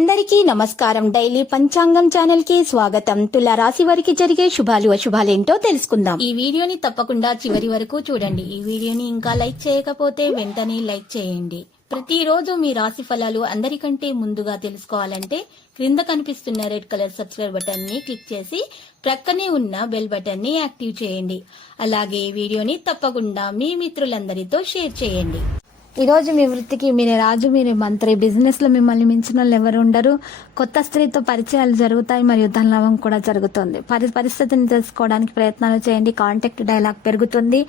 అందరికీ నమస్కారం. డైలీ పంచాంగం ఛానల్ కి స్వాగతం. తుల రాశి వారికి జరిగే శుభాలు అశుభాలేంటో తెలుసుకుందాం. ఈ వీడియోని తప్పకుండా చివరి వరకు చూడండి. ఈ వీడియోని ఇంకా లైక్ చేయకపోతే వెంటనే లైక్ చేయండి. ప్రతిరోజు మీ రాశి ఫలాలు అందరికంటే ముందుగా తెలుసుకోవాలంటే క్రింద కనిపిస్తున్న రెడ్ కలర్ సబ్స్క్రైబ్ బటన్ ని క్లిక్ చేసి ప్రక్కనే ఉన్న బెల్ బటన్ ని యాక్టివ్ చేయండి. అలాగే ఈ వీడియోని తప్పకుండా మీ మిత్రులందరితో షేర్ చేయండి. ఈ రోజు మీ వృత్తికి మీరే రాజు, మీరే మంత్రి. బిజినెస్ లో మిమ్మల్ని మించిన వాళ్ళు ఎవరు ఉండరు. కొత్త స్త్రీతో పరిచయాలు జరుగుతాయి మరియు ధనలాభం కూడా జరుగుతుంది. పరిస్థితిని తెలుసుకోవడానికి ప్రయత్నాలు చేయండి. కాంటాక్ట్ డైలాగ్ పెరుగుతుంది.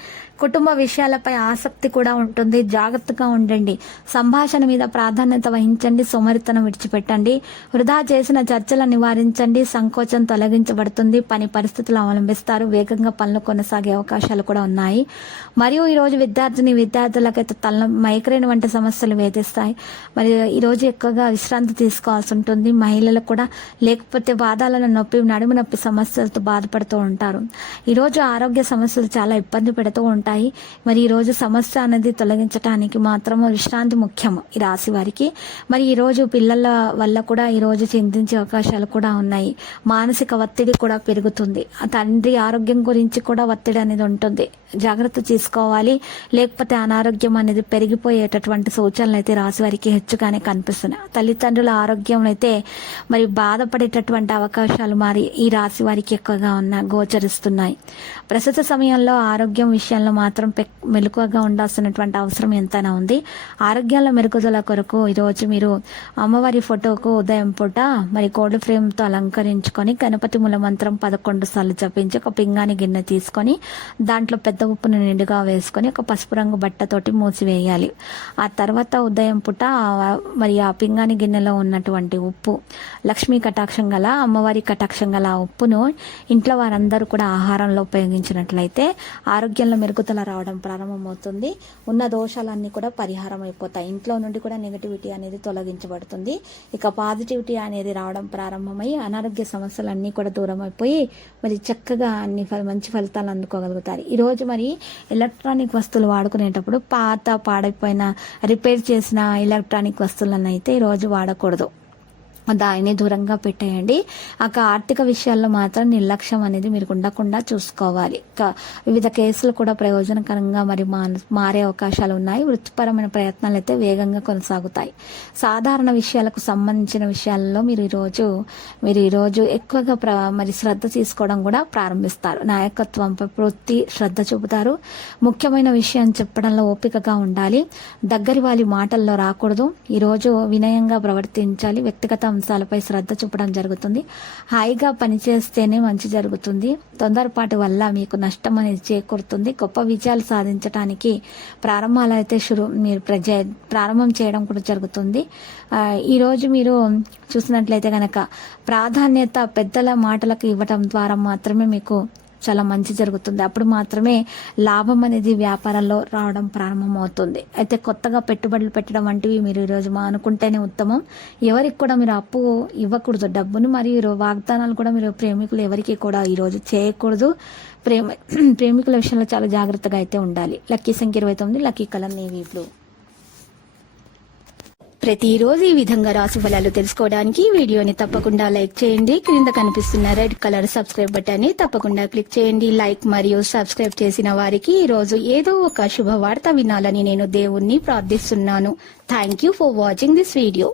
కుటుంబ విషయాలపై ఆసక్తి కూడా ఉంటుంది. జాగ్రత్తగా ఉండండి. సంభాషణ మీద ప్రాధాన్యత వహించండి. సోమరితనం విడిచిపెట్టండి. వృధా చేసిన చర్చలను నివారించండి. సంకోచం తొలగించబడుతుంది. పని పరిస్థితులు అవలంబిస్తారు. వేగంగా పనులు కొనసాగే అవకాశాలు కూడా ఉన్నాయి. మరియు ఈ రోజు విద్యార్థులకైతే మైగ్రేన్ వంటి సమస్యలు వేధిస్తాయి. మరి ఈరోజు ఎక్కువగా విశ్రాంతి తీసుకోవాల్సి ఉంటుంది. మహిళలకు కూడా లేకపోతే పాదాల నొప్పి, నడుము నొప్పి సమస్యలతో బాధపడుతూ ఉంటారు. ఈరోజు ఆరోగ్య సమస్యలు చాలా ఇబ్బంది పెడుతూ ఉంటాయి. మరి ఈరోజు సమస్య అనేది తొలగించడానికి మాత్రము విశ్రాంతి ముఖ్యము ఈ రాశి వారికి. మరి ఈరోజు పిల్లల వల్ల కూడా ఈరోజు చింతించే అవకాశాలు కూడా ఉన్నాయి. మానసిక ఒత్తిడి కూడా పెరుగుతుంది. తండ్రి ఆరోగ్యం గురించి కూడా ఒత్తిడి అనేది ఉంటుంది. జాగ్రత్త తీసుకోవాలి. లేకపోతే అనారోగ్యం అనేది పెరిగిపోయేటటువంటి సూచనలు అయితే రాశి వారికి హెచ్చుగానే కనిపిస్తున్నాయి. తల్లిదండ్రుల ఆరోగ్యం అయితే మరి బాధపడేటటువంటి అవకాశాలు మరి ఈ రాశి వారికి ఎక్కువగా గోచరిస్తున్నాయి. ప్రస్తుత సమయంలో ఆరోగ్యం విషయంలో మాత్రం మెలకువగా ఉండాల్సినటువంటి అవసరం ఎంతైనా ఉంది. ఆరోగ్యంలో మెరుగుదల కొరకు ఈరోజు మీరు అమ్మవారి ఫోటోకు ఉదయం పూట మరి గోల్డ్ ఫ్రేమ్తో అలంకరించుకొని గణపతి మూల మంత్రం 11 సార్లు జపించి ఒక పింగాణి గిన్నె తీసుకొని దాంట్లో పెద్ద ఉప్పును నిండుగా వేసుకొని ఒక పసుపు రంగు బట్టతోటి మూసివేయాలి. ఆ తర్వాత ఉదయం పూట మరి ఆ పింగాణి గిన్నెలో ఉన్నటువంటి ఉప్పు, లక్ష్మీ కటాక్షం గల అమ్మవారి కటాక్షం గల ఉప్పును ఇంట్లో వారందరూ కూడా ఆహారంలో ఉపయోగించినట్లయితే ఆరోగ్యంలో మెరుగుదల రావడం ప్రారంభమవుతుంది. ఉన్న దోషాలన్నీ కూడా పరిహారం అయిపోతాయి. ఇంట్లో నుండి కూడా నెగటివిటీ అనేది తొలగించబడుతుంది. ఇక పాజిటివిటీ అనేది రావడం ప్రారంభమై అనారోగ్య సమస్యలన్నీ కూడా దూరం అయిపోయి మరి చక్కగా అన్ని మంచి ఫలితాలు అందుకోగలుగుతారు. ఈరోజు మరి ఎలక్ట్రానిక్ వస్తువులు వాడుకునేటప్పుడు పాడైపోయిన రిపేర్ చేసిన ఎలక్ట్రానిక్ వస్తువులను అయితే ఈరోజు వాడకూడదు. దాన్ని దూరంగా పెట్టేయండి. ఆర్థిక విషయాల్లో మాత్రం నిర్లక్ష్యం అనేది మీరు ఉండకుండా చూసుకోవాలి. వివిధ కేసులు కూడా ప్రయోజనకరంగా మరి మారే అవకాశాలు ఉన్నాయి. వృత్తిపరమైన ప్రయత్నాలు అయితే వేగంగా కొనసాగుతాయి. సాధారణ విషయాలకు సంబంధించిన విషయాల్లో మీరు ఈరోజు ఎక్కువగా మరి శ్రద్ధ తీసుకోవడం కూడా ప్రారంభిస్తారు. నాయకత్వంపై పూర్తి శ్రద్ధ చూపుతారు. ముఖ్యమైన విషయం చెప్పడంలో ఓపికగా ఉండాలి. దగ్గరి వాళ్ళ మాటల్లో రాకూడదు. ఈరోజు వినయంగా ప్రవర్తించాలి. వ్యక్తిగత అంశాలపై శ్రద్ధ చూపడం జరుగుతుంది. హాయిగా పనిచేస్తేనే మంచి జరుగుతుంది. తొందరపాటు వల్ల మీకు నష్టం అనేది చేకూరుతుంది. గొప్ప విజయాలు సాధించడానికి ప్రారంభాలు అయితే మీరు ప్రారంభం చేయడం కూడా జరుగుతుంది. ఈరోజు మీరు చూసినట్లయితే కనుక ప్రాధాన్యత పెద్దల మాటలకు ఇవ్వడం ద్వారా మాత్రమే మీకు చాలా మంచి జరుగుతుంది. అప్పుడు మాత్రమే లాభం అనేది వ్యాపారంలో రావడం ప్రారంభమవుతుంది. అయితే కొత్తగా పెట్టుబడులు పెట్టడం వంటివి మీరు ఈరోజు అనుకుంటేనే ఉత్తమం. ఎవరికి కూడా మీరు అప్పు ఇవ్వకూడదు. డబ్బును మరియు వాగ్దానాలు కూడా మీరు ప్రేమికులు ఎవరికి కూడా ఈరోజు చేయకూడదు. ప్రేమికుల విషయంలో చాలా జాగ్రత్తగా అయితే ఉండాలి. లక్కీ సంఖ్య 29, లక్కీ కలర్ నేవీ బ్లూ. ప్రతిరోజు ఈ విధంగా రాశి ఫలాలు తెలుసుకోవడానికి వీడియోని తప్పకుండా లైక్ చేయండి. క్రింద కనిపిస్తున్న రెడ్ కలర్ సబ్స్క్రైబ్ బటన్ ని తప్పకుండా క్లిక్ చేయండి. లైక్ మరియు సబ్స్క్రైబ్ చేసిన వారికి ఈ రోజు ఏదో ఒక శుభవార్త వినాలని నేను దేవుణ్ణి ప్రార్థిస్తున్నాను. Thank you for watching this video.